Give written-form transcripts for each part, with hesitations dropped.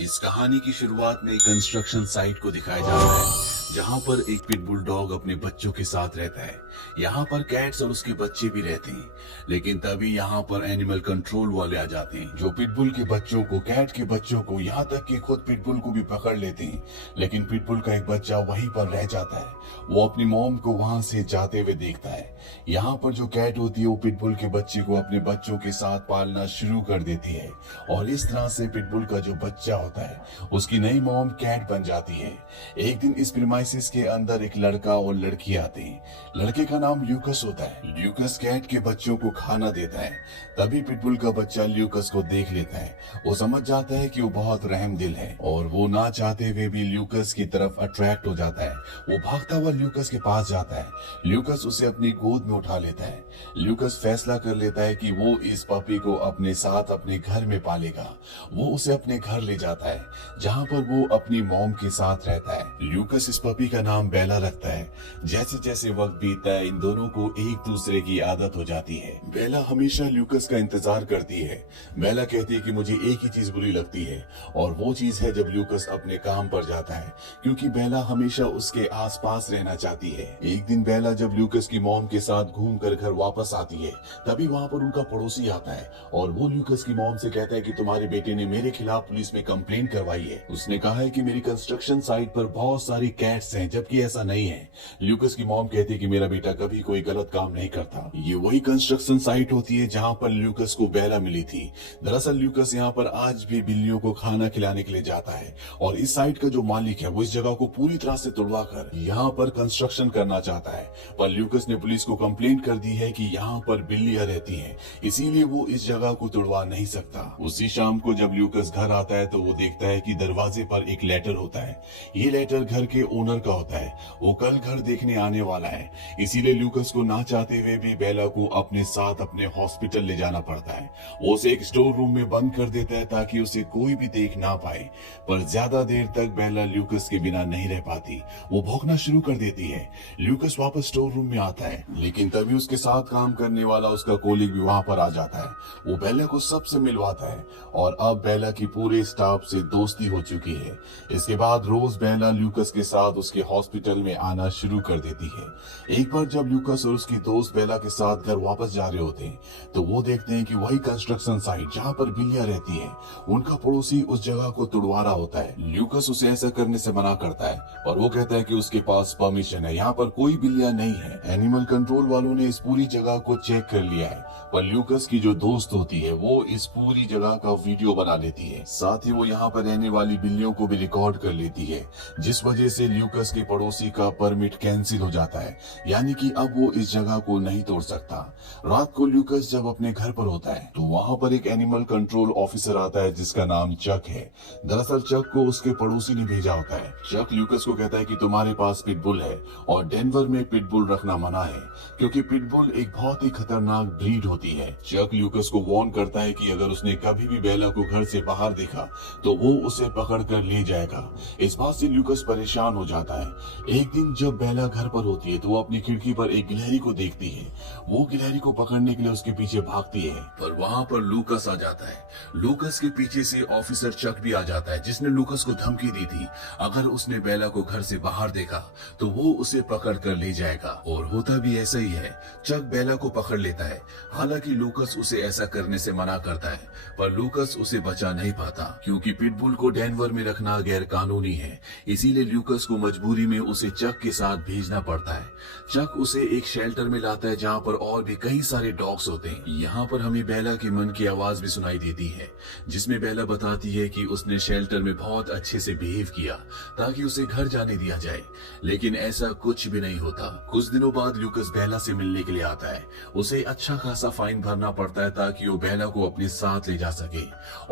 इस कहानी की शुरुआत में कंस्ट्रक्शन साइट को दिखाया जाता है, जहां पर एक पिटबुल डॉग अपने बच्चों के साथ रहता है। यहाँ पर कैट्स और उसके बच्चे भी रहते हैं, लेकिन तभी यहाँ पर एनिमल कंट्रोल वाले आ जाते हैं, जो पिटबुल के बच्चों को, कैट के बच्चों को, यहाँ तक कि खुद पिटबुल को भी पकड़ लेते हैं। लेकिन पिटबुल का एक बच्चा वहीं पर रह जाता है। वो अपनी मॉम को वहां से जाते हुए देखता है। यहाँ पर जो कैट होती है वो पिटबुल के बच्चे को अपने बच्चों के साथ पालना शुरू कर देती है, और इस तरह से पिटबुल का जो बच्चा होता है उसकी नई मॉम कैट बन जाती है। एक दिन इस प्रीमाइसिस के अंदर एक लड़का और लड़की आते हैं। लड़के का नाम ल्यूकस होता है। ल्यूकस कैट के बच्चों को खाना देता है। तभी पिटबुल का बच्चा ल्यूकस को देख लेता है। वो समझ जाता है कि वो बहुत रहमदिल है, और वो ना चाहते हुए भी ल्यूकस की तरफ अट्रैक्ट हो जाता है। वो भागता हुआ ल्यूकस के पास जाता है। ल्यूकस उसे अपनी गोद में उठा लेता है। ल्यूकस फैसला कर लेता है कि वो इस पपी को अपने साथ अपने घर में पालेगा। वो उसे अपने घर ले जाता है, जहाँ पर वो अपनी मॉम के साथ रहता है। ल्यूकस इस पपी का नाम बेला रखता है। जैसे जैसे वक्त बीतता है, इन दोनों को एक दूसरे की आदत हो जाती है। बेला हमेशा ल्यूकस का इंतजार करती है। बेला कहती है कि मुझे एक ही चीज बुरी लगती है, और वो चीज है जब ल्यूकस अपने काम पर जाता है, क्योंकि बेला हमेशा उसके आसपास रहना चाहती है। एक दिन बेला जब ल्यूकस की मॉम के साथ घूम कर घर वापस आती है, तभी वहाँ पर उनका पड़ोसी आता है, और वो ल्यूकस की मॉम से कहता है कि तुम्हारे बेटे ने मेरे खिलाफ पुलिस में कंप्लेंट करवाई है। उसने कहा है कि मेरी कंस्ट्रक्शन साइट पर बहुत सारी कैट्स हैं, जबकि ऐसा नहीं है। ल्यूकस की मॉम कहती है कि मेरा बेटा कभी कोई गलत काम नहीं करता। ये वही कंस्ट्रक्शन साइट होती है जहाँ पर ल्यूकस को बेला मिली थी। दरअसल ल्यूकस यहाँ पर आज भी बिल्लियों को खाना खिलाने के लिए जाता है, और इस साइट का जो मालिक है वो इस जगह को पूरी तरह से तोड़वा कर यहाँ पर कंस्ट्रक्शन करना चाहता है। पर ल्यूकस ने पुलिस को कंप्लेंट कर दी है कि यहाँ पर बिल्लियां रहती हैं, इसीलिए वो इस जगह को तोड़वा नहीं सकता। उसी शाम को जब ल्यूकस घर आता है तो वो देखता है कि दरवाजे पर एक लेटर होता है। ये लेटर घर के ओनर का होता है। वो कल घर देखने आने वाला है, इसीलिए ल्यूकस को ना चाहते हुए भी बेला को अपने साथ अपने हॉस्पिटल ले जाना पड़ता है। वो उसे एक स्टोर रूम में बंद कर देता है ताकि उसे कोई भी देख ना पाए। पर ज्यादा देर तक बेला ल्यूकस के बिना नहीं रह पाती। वो भौंकना शुरू कर देती है। ल्यूकस वापस स्टोर रूम में आता है, लेकिन तभी उसके साथ काम करने वाला उसका कोलीग भी वहां पर आ जाता है। वो बेला को सबसे मिलवाता है, और अब बेला की पूरे स्टाफ से दोस्ती हो चुकी है। इसके बाद रोज बेला ल्यूकस के साथ उसके हॉस्पिटल में आना शुरू कर देती है। एक बार जब ल्यूकस और उसकी दोस्त बेला के साथ घर वापस जा रहे होते हैं, तो वो देखते हैं कि वही कंस्ट्रक्शन साइट जहाँ पर बिल्लियां रहती है, उनका पड़ोसी उस जगह को तुड़वा रहा होता है। ल्यूकस उसे ऐसा करने से मना करता है, और वो कहता है कि उसके पास परमिशन है, यहाँ पर कोई बिल्लियां नहीं है। एनिमल कंट्रोल वालों ने इस पूरी जगह को चेक कर लिया है। पर ल्यूकस की जो दोस्त होती है वो इस पूरी जगह का वीडियो बना लेती है। साथ ही वो यहाँ पर रहने वाली बिल्लियों को भी रिकॉर्ड कर लेती है, जिस वजह से ल्यूकस के पड़ोसी का परमिट कैंसिल हो जाता है, यानी कि अब वो इस जगह को नहीं तोड़ सकता। रात को ल्यूकस जब अपने घर पर होता है तो वहाँ पर एक एनिमल कंट्रोल ऑफिसर आता है जिसका नाम चक है। दरअसल चक को उसके पड़ोसी ने भेजा होता है। चक ल्यूकस को कहता है कि तुम्हारे पास पिटबुल है, और डेनवर में पिटबुल रखना मना है, क्योंकि पिटबुल एक बहुत ही खतरनाक ब्रीड होती है। चक ल्यूकस को वार्न करता है कि अगर उसने कभी भी बेला को घर से बाहर देखा तो वो उसे पकड़ कर ले जाएगा। इस बात से ल्यूकस परेशान हो जाता है। एक दिन जब बेला घर पर होती है तो वो अपनी खिड़की पर एक गिलहरी को देखती है। वो गिलहरी को पकड़ने के लिए उसके पीछे भागती है, पर वहाँ पर लूकस आ जाता है। लूकस के पीछे से ऑफिसर चक भी आ जाता है, जिसने लूकस को धमकी दी थी अगर उसने बेला को घर से बाहर देखा तो वो उसे पकड़ कर ले जाएगा। और होता भी ऐसा ही है। चक बेला को पकड़ लेता है। हालांकि लूकस उसे ऐसा करने से मना करता है, पर लूकस उसे बचा नहीं पाता, क्योंकि पिटबुल को डेनवर में रखना गैर कानूनी है। इसीलिए लूकस को मजबूरी में उसे चक के साथ भेजना पड़ता है। चक उसे एक शेल्टर में लाता है जहाँ पर और भी कई सारे डॉग्स होते हैं। यहाँ पर हमें बेला के मन की आवाज भी सुनाई देती है, जिसमें बेला बताती है कि उसने शेल्टर में बहुत अच्छे से बिहेव किया ताकि उसे घर जाने दिया जाए, लेकिन ऐसा कुछ भी नहीं होता। कुछ दिनों बाद लूकस बेला से मिलने के लिए आता है। उसे अच्छा खासा फाइन भरना पड़ता है ताकि वो बेला को अपने साथ ले जा सके।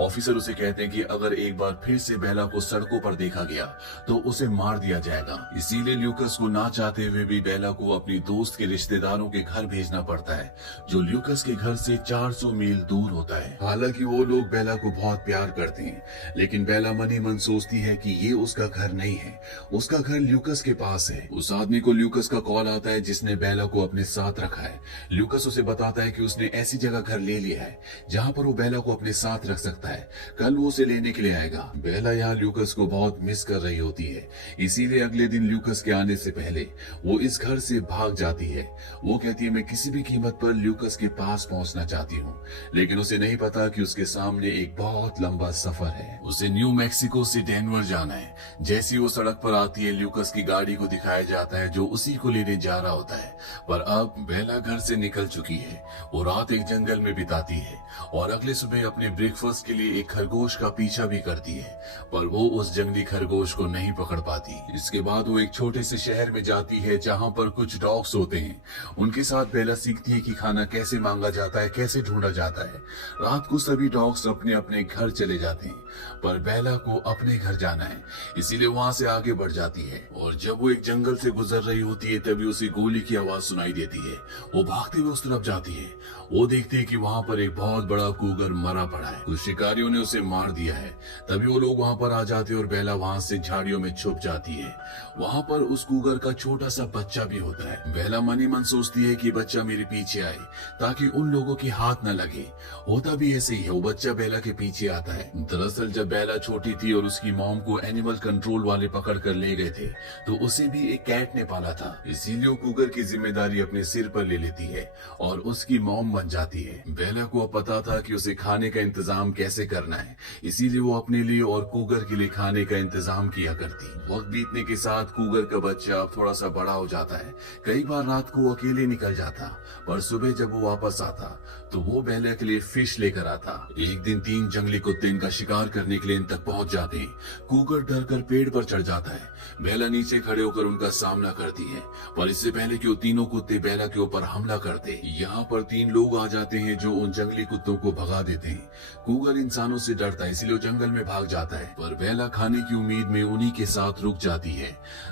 ऑफिसर उसे कहते हैं कि अगर एक बार फिर से बेला को सड़कों पर देखा गया तो उसे मार दिया दिया जाएगा। इसीलिए ल्यूकस को ना चाहते हुए भी बेला को अपनी दोस्त के रिश्तेदारों के घर भेजना पड़ता है, जो ल्यूकस के घर से 400 मील दूर होता है। हालांकि वो लोग बेला को बहुत प्यार करते हैं, लेकिन बेला मन ही मन सोचती है कि ये उसका घर नहीं है, उसका घर ल्यूकस के पास है। उस आदमी को ल्यूकस का कॉल आता है जिसने बेला को अपने साथ रखा है। ल्यूकस उसे बताता है कि उसने ऐसी जगह घर ले लिया है जहाँ पर वो बेला को अपने साथ रख सकता है, कल वो उसे लेने के लिए आएगा। बेला यहाँ ल्यूकस को बहुत मिस कर रही होती है, इसीलिए अगले दिन ल्यूकस के आने से पहले वो इस घर से भाग जाती है। वो कहती है मैं किसी भी कीमत पर ल्यूकस के पास पहुंचना चाहती हूँ, लेकिन उसे नहीं पता कि उसके सामने एक बहुत लंबा सफर है। उसे न्यू मैक्सिको से डेनवर जाना है। जैसी वो सड़क पर आती है, ल्यूकस की गाड़ी को दिखाया जाता है जो उसी को लेने जा रहा होता है। पर अब बेला घर से निकल चुकी है। वो रात एक जंगल में बिताती है और अगले सुबह अपने ब्रेकफास्ट के लिए एक खरगोश का पीछा भी करती है, पर वो उस जंगली खरगोश को नहीं पकड़ पाती। इसके बाद वो एक छोटे से शहर में जाती है जहाँ पर कुछ डॉग्स होते हैं। उनके साथ बेला सीखती है कि खाना कैसे मांगा जाता है, कैसे ढूंढा जाता है। रात को सभी डॉग्स अपने अपने घर चले जाते हैं, पर बेला को अपने घर जाना है, इसीलिए वहां से आगे बढ़ जाती है। और जब वो एक जंगल से गुजर रही होती है तभी उसे गोली की आवाज सुनाई देती है। वो भागते हुए उस तरफ जाती है। वो देखती है कि वहां पर एक बहुत बड़ा कूगर मरा पड़ा है, कुछ शिकारियों ने उसे मार दिया है। तभी वो लोग वहां पर आ जाते हैं और बेला वहां से झाड़ियों में छुप जाती है। वहां पर उस कूगर का छोटा सा बच्चा भी होता है। बेला मन ही मन सोचती है कि बच्चा मेरे पीछे आए ताकि उन लोगों के हाथ न लगे। होता भी ऐसे ही है, वो बच्चा बेला के पीछे आता है। दरअसल जब बेला छोटी थी और उसकी मॉम को एनिमल कंट्रोल वाले पकड़ कर ले गए थे, तो उसे भी एक कैट ने पाला था। इसीलिए वो कूगर की जिम्मेदारी अपने सिर पर ले लेती है और उसकी मॉम बन जाती है। बेला को अब पता था कि उसे खाने का इंतजाम कैसे करना है, इसीलिए वो अपने लिए और कूगर के लिए खाने का इंतजाम किया करती। वक्त बीतने के साथ कूगर का बच्चा अब थोड़ा सा बड़ा हो जाता है। कई बार रात को अकेले निकल जाता, पर सुबह जब वो वापस आता तो वो बेला के लिए फिश लेकर आता। एक दिन 3 जंगली कुत्ते इनका शिकार करने के लिए इन तक पहुंच जाते हैं। कूगर डर कर पेड़ पर चढ़ जाता है। बेला नीचे खड़े होकर उनका सामना करती है, पर इससे पहले कि वो तीनों कुत्ते बेला के ऊपर हमला करते, यहाँ पर 3 लोग आ जाते हैं जो उन जंगली कुत्तों को भगा देते हैं। कूगर इंसानों से डरता है, इसलिए वो जंगल में भाग जाता है, पर बेला खाने की उम्मीद में उन्हीं के साथ रुक जाती है।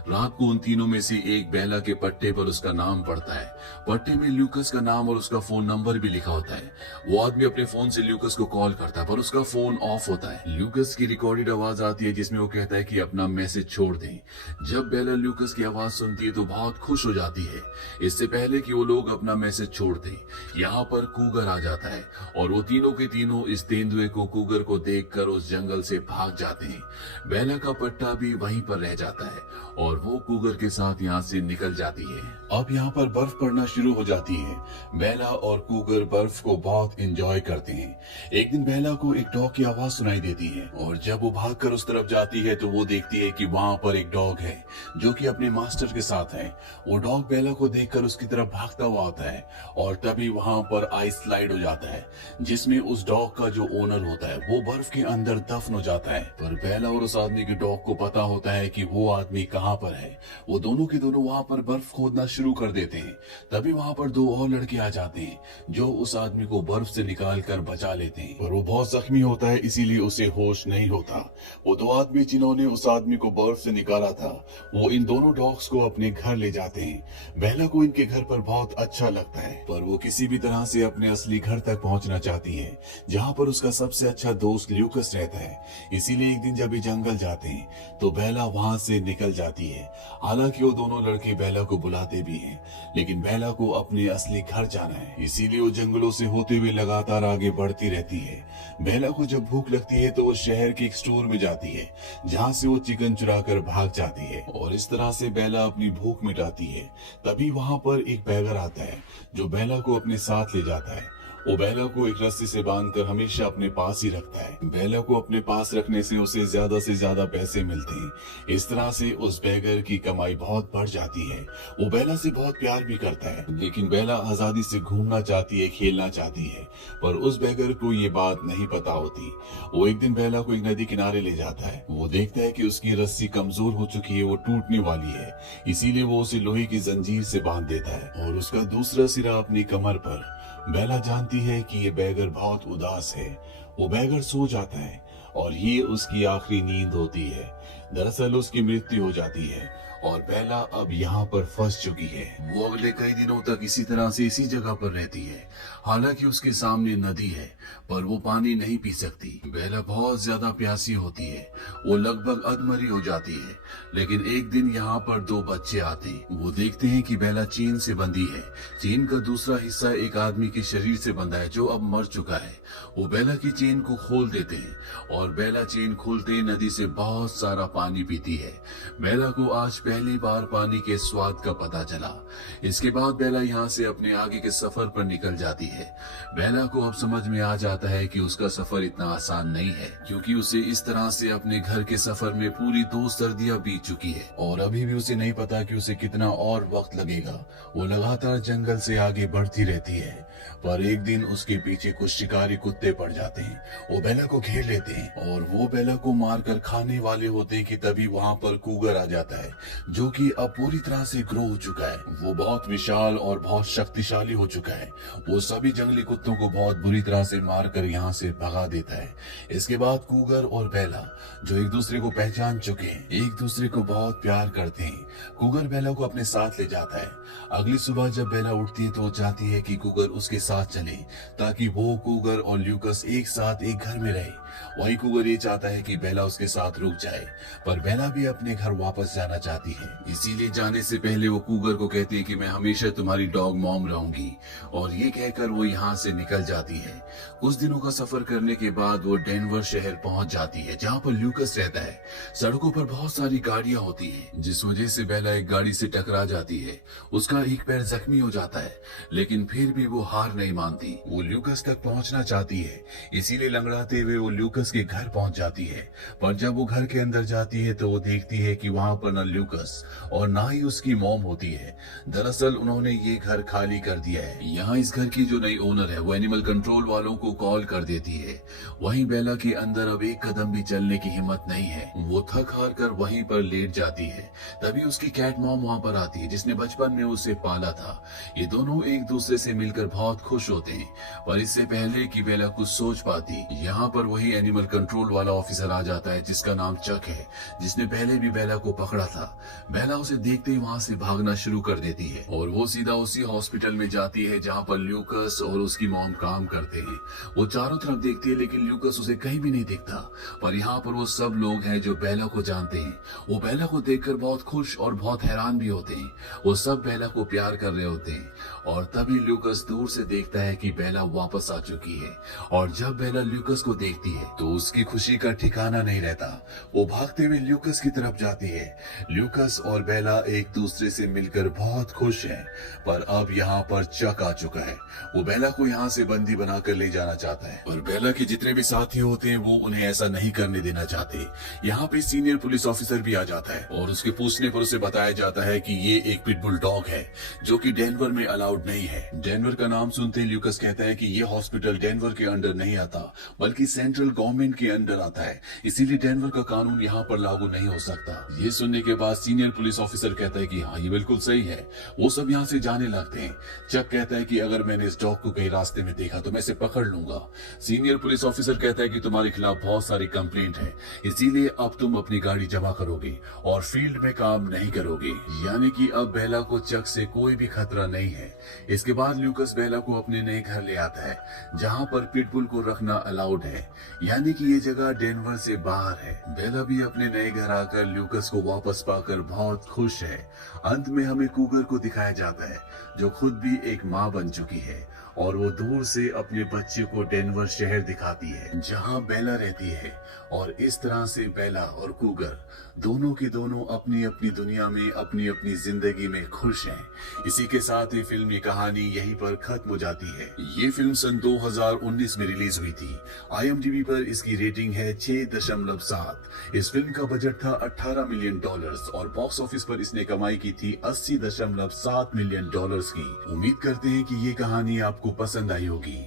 रात को उन तीनों में से एक बेला के पट्टे पर उसका नाम पड़ता है। पट्टे में ल्यूकस का नाम और उसका फोन नंबर भी लिखा होता है। वो आदमी अपने फोन से ल्यूकस को कॉल करता है, पर उसका फोन ऑफ होता है। ल्यूकस की रिकॉर्डेड आवाज आती है जिसमें वो कहता है कि अपना मैसेज छोड़ दें। जब बेला ल्यूकस की आवाज सुनती है तो बहुत खुश हो जाती है। इससे पहले कि वो लोग अपना मैसेज छोड़ दें, यहाँ पर कूगर आ जाता है और वो तीनों के तीनों इस तेंदुए को कूगर को देखकर उस जंगल से भाग जाते हैं। बेला का पट्टा भी वहीं पर रह जाता है और वो कूगर के साथ यहाँ से निकल जाती है। अब यहाँ पर बर्फ पड़ना शुरू हो जाती है। बेला और कूगर बर्फ को बहुत एंजॉय करते हैं। एक दिन बेला को एक डॉग की आवाज सुनाई देती है और जब वो भागकर उस तरफ जाती है तो वो देखती है कि वहाँ पर एक डॉग है जो कि अपने मास्टर के साथ है। वो डॉग बेला को देखकर उसकी तरफ भागता हुआ आता है और तभी वहाँ पर आइस स्लाइड हो जाता है, जिसमें उस डॉग का जो ओनर होता है वो बर्फ के अंदर दफन हो जाता है। पर बेला और उस आदमी के डॉग को पता होता है कि वो आदमी कहाँ पर है। वो दोनों के दोनों वहाँ पर बर्फ खोदना शुरू कर देते हैं। तभी वहाँ पर 2 और लड़के आ जाते हैं जो उस आदमी को बर्फ से निकाल कर बचा लेते हैं, पर वो बहुत जख्मी होता है, इसीलिए उसे होश नहीं होता। वो 2 आदमी जिन्होंने उस आदमी को बर्फ से निकाला था, वो इन दोनों डॉग्स को अपने घर ले जाते हैं। बेला को इनके घर पर बहुत अच्छा लगता है, पर वो किसी भी तरह से अपने असली घर तक पहुंचना चाहती है जहाँ पर उसका सबसे अच्छा दोस्त ल्यूकस रहता है। इसीलिए एक दिन जब ये जंगल जाते हैं तो बेला वहां से निकल जाती है। हालांकि वो दोनों लड़के बेला को बुलाते भी हैं, लेकिन बेला को अपने असली घर जाना है, इसीलिए वो जंगलों से होते हुए लगातार आगे बढ़ती रहती है। बेला को जब भूख लगती है तो वो शहर के एक स्टोर में जाती है जहाँ से वो चिकन चुरा कर भाग जाती है और इस तरह से बेला अपनी भूख मिटाती है। तभी वहां पर एक बैगर आता है जो बेला को अपने साथ ले जाता है। वो बेला को एक रस्सी से बांधकर हमेशा अपने पास ही रखता है। बेला को अपने पास रखने से उसे ज्यादा से ज्यादा पैसे मिलते हैं। इस तरह से उस बैगर की कमाई बहुत बढ़ जाती है। वो बेला से बहुत प्यार भी करता है, लेकिन बेला आजादी से घूमना चाहती है, खेलना चाहती है, पर उस बैगर को ये बात नहीं पता होती। वो एक दिन बेला को एक नदी किनारे ले जाता है। वो देखता है कि उसकी रस्सी कमजोर हो चुकी है, वो टूटने वाली है, इसीलिए वो उसे लोहे की जंजीर से बांध देता है और उसका दूसरा सिरा अपनी कमर पर। बेला जानती है कि ये बैगर बहुत उदास है। वो बैगर सो जाता है और ये उसकी आखिरी नींद होती है। दरअसल उसकी मृत्यु हो जाती है और बेला अब यहाँ पर फंस चुकी है। वो अगले कई दिनों तक इसी तरह से इसी जगह पर रहती है। हालांकि उसके सामने नदी है पर वो पानी नहीं पी सकती। बेला बहुत ज्यादा प्यासी होती है, वो लगभग अधमरी हो जाती है। लेकिन एक दिन यहाँ पर दो बच्चे आते, वो देखते हैं कि बेला चेन से बंधी है। चेन का दूसरा हिस्सा एक आदमी के शरीर से बंधा है जो अब मर चुका है। वो बेला की चेन को खोल देते हैं और बेला चेन खोलते ही नदी से बहुत सारा पानी पीती है। बेला को आज पहली बार पानी के स्वाद का पता चला। इसके बाद बेला यहाँ से अपने आगे के सफर पर निकल जाती है। बेला को अब समझ में आ जाता है कि उसका सफर इतना आसान नहीं है, क्योंकि उसे इस तरह से अपने घर के सफर में पूरी 2 सर्दियां बीत चुकी है और अभी भी उसे नहीं पता कि उसे कितना और वक्त लगेगा। वो लगातार जंगल से आगे बढ़ती रहती है, पर एक दिन उसके पीछे कुछ शिकारी कुत्ते पड़ जाते हैं। वो बेला को घेर लेते हैं और वो बेला को मारकर खाने वाले होते हैं कि तभी वहाँ पर कूगर आ जाता है, जो कि अब पूरी तरह से ग्रो हो चुका है। वो बहुत विशाल और बहुत शक्तिशाली हो चुका है। वो सभी जंगली कुत्तों को बहुत बुरी तरह से मारकर यहाँ से भगा देता है। इसके बाद कूगर और बेला, जो एक दूसरे को पहचान चुके हैं, एक दूसरे को बहुत प्यार करते हैं। कूगर बेला को अपने साथ ले जाता है। अगली सुबह जब बेला उठती है तो वो चाहती है कि कूगर उसके साथ चले, ताकि वो, कूगर और ल्यूकस एक साथ एक घर में रहे। वही कूगर ये चाहता है कि बेला उसके साथ रुक जाए, पर बेला भी अपने घर वापस जाना चाहती है। इसीलिए जाने से पहले वो कूगर को कहती है कि मैं हमेशा तुम्हारी डॉग मॉम रहूंगी, और ये कहकर वो यहाँ से निकल जाती है। कुछ दिनों का सफर करने के बाद वो डेनवर शहर पहुंच जाती है, जहाँ पर ल्यूकस रहता है। सड़कों पर बहुत सारी गाड़ियां होती हैं, जिस वजह से बेला एक गाड़ी से टकरा जाती है। उसका एक पैर जख्मी हो जाता है, लेकिन फिर भी वो हार नहीं मानती। वो ल्यूकस तक पहुंचना चाहती है, इसीलिए लंगड़ाते हुए वो ल्यूकस के घर पहुंच जाती है। पर जब वो घर के अंदर जाती है तो वो देखती है कि वहाँ पर न ल्यूकस और ना ही उसकी मॉम होती है। दरअसल उन्होंने ये घर खाली कर दिया है। यहाँ इस घर की जो नई ओनर है वो एनिमल कंट्रोल वालों को कॉल कर देती है। वहीं बेला के अंदर अब एक कदम भी चलने की हिम्मत नहीं है। वो थक हार कर वहीं पर लेट जाती है। तभी उसकी कैट मॉम वहाँ पर आती है, जिसने बचपन में उसे पाला था। ये दोनों एक दूसरे से मिलकर बहुत खुश होते हैं, पर इससे पहले कि बेला कुछ सोच पाती, यहाँ पर वही एनिमल कंट्रोल वाला ऑफिसर आ जाता है, जिसका नाम चक है, जिसने पहले भी बेला को पकड़ा था। बेला उसे देखते ही वहाँ से भागना शुरू कर देती है और वो सीधा उसी हॉस्पिटल में जाती है जहाँ पर ल्यूकस और उसकी मॉम काम करते हैं। वो चारों तरफ देखती है, लेकिन ल्यूकस उसे कहीं भी नहीं दिखता। पर यहाँ पर वो सब लोग हैं जो बेला को जानते हैं। वो बेला को देखकर बहुत खुश और बहुत हैरान भी होते हैं। वो सब बेला को प्यार कर रहे होते हैं, और तभी ल्यूकस दूर से देखता है कि बेला वापस आ चुकी है। और जब बेला ल्यूकस को देखती है तो उसकी खुशी का ठिकाना नहीं रहता। वो भागते हुए ल्यूकस की तरफ जाती है। ल्यूकस और बेला एक दूसरे से मिलकर बहुत खुश हैं, पर अब यहाँ पर चक आ चुका है। वो बेला को यहाँ से बंदी बनाकर ले जाना चाहता है, पर बेला के जितने भी साथी होते हैं वो उन्हें ऐसा नहीं करने देना चाहते। यहाँ पे सीनियर पुलिस ऑफिसर भी आ जाता है और उसके पूछने पर उसे बताया जाता है कि ये एक पिटबुल डॉग है जो कि डेनवर में अलाउड नहीं है। डेनवर का नाम सुनते ही ल्यूकस कहता है कि ये हॉस्पिटल डेनवर के अंडर नहीं आता, बल्कि सेंट्रल गवर्नमेंट के अंडर आता है, इसीलिए डेनवर का कानून यहाँ पर लागू नहीं हो सकता। ये सुनने के बाद सीनियर पुलिस ऑफिसर कहता है कि हाँ, ये बिल्कुल सही है। वो सब यहाँ से जाने लगते हैं। चक कहता है कि अगर मैंने इस डॉग को कहीं रास्ते में देखा तो मैं इसे पकड़ लूंगा। सीनियर पुलिस ऑफिसर कहता है कि तुम्हारे खिलाफ बहुत सारी कंप्लेंट है, इसीलिए अब तुम अपनी गाड़ी जमा करोगे और फील्ड में काम नहीं करोगे। यानी कि अब बेला को चक से कोई भी खतरा नहीं है। इसके बाद ल्यूकस बेला को अपने नए घर ले आता है, जहाँ पर पिटबुल को रखना अलाउड है, यानी कि ये जगह डेनवर से बाहर है। बेला भी अपने नए घर आकर ल्यूकस को वापस पाकर बहुत खुश है। अंत में हमें कूगर को दिखाया जाता है, जो खुद भी एक माँ बन चुकी है, और वो दूर से अपने बच्चे को डेनवर शहर दिखाती है जहाँ बेला रहती है। और इस तरह से बेला और कूगर दोनों के दोनों अपनी अपनी दुनिया में अपनी अपनी जिंदगी में खुश हैं। इसी के साथ ही फिल्म की कहानी यहीं पर खत्म हो जाती है। ये फिल्म सन 2019 में रिलीज हुई थी। IMDb पर इसकी रेटिंग है 6.7। इस फिल्म का बजट था $18 मिलियन और बॉक्स ऑफिस पर इसने कमाई की थी $80.7 मिलियन की। उम्मीद करते हैं कि ये कहानी आपको पसंद आई होगी।